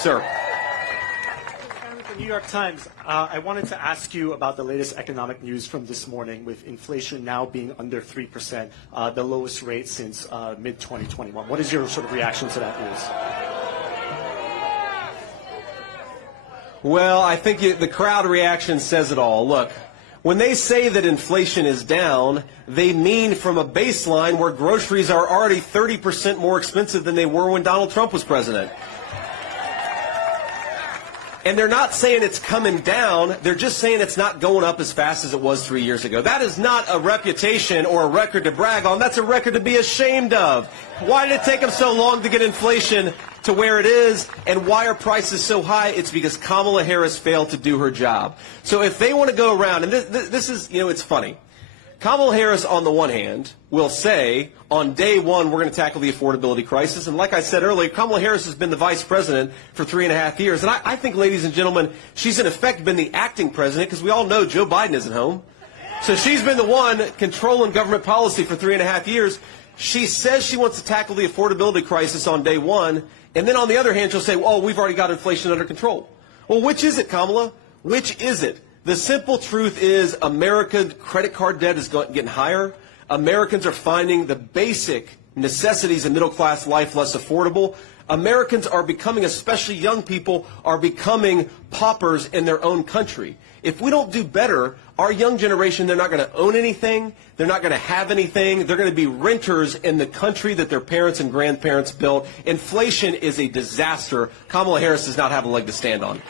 Sir. The New York Times, I wanted to ask you about the latest economic news from this morning, with inflation now being under 3%, the lowest rate since mid-2021. What is your sort of reaction to that news? Well, I think the crowd reaction says it all. Look, when they say that inflation is down, they mean from a baseline where groceries are already 30% more expensive than they were when Donald Trump was president. And they're not saying it's coming down, they're just saying it's not going up as fast as it was 3 years ago. That is not a reputation or a record to brag on. That's a record to be ashamed of. Why did it take them so long to get inflation to where it is, and why are prices so high? It's because Kamala Harris failed to do her job. So if they want to go around, and this is, it's funny. Kamala Harris, on the one hand, will say, on day one, we're going to tackle the affordability crisis. And like I said earlier, Kamala Harris has been the vice president for 3.5 years. And I think, ladies and gentlemen, she's in effect been the acting president, because we all know Joe Biden isn't home. So she's been the one controlling government policy for 3.5 years. She says she wants to tackle the affordability crisis on day one. And then on the other hand, she'll say, oh, we've already got inflation under control. Well, which is it, Kamala? Which is it? The simple truth is American credit card debt is getting higher. Americans are finding the basic necessities of middle-class life less affordable. Americans are becoming, especially young people, are becoming paupers in their own country. If we don't do better, our young generation, they're not going to own anything. They're not going to have anything. They're going to be renters in the country that their parents and grandparents built. Inflation is a disaster. Kamala Harris does not have a leg to stand on.